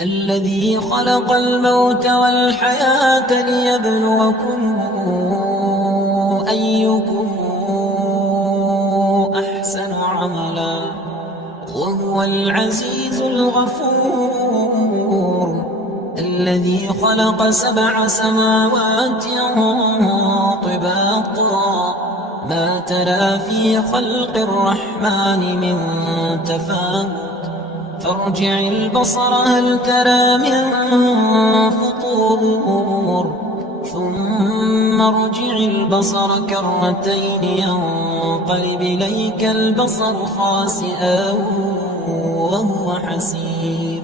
الذي خلق الموت والحياة ليبلوكم أيكم أحسن عملا وهو العزيز الغفور. الذي خلق 7 سماوات طباقا ما ترى في خلق الرحمن من تفاوت فارجع البصر هل ترى من فطور ثم ارجع البصر كرتين ينقلب إليك البصر خاسئا وهو حسير.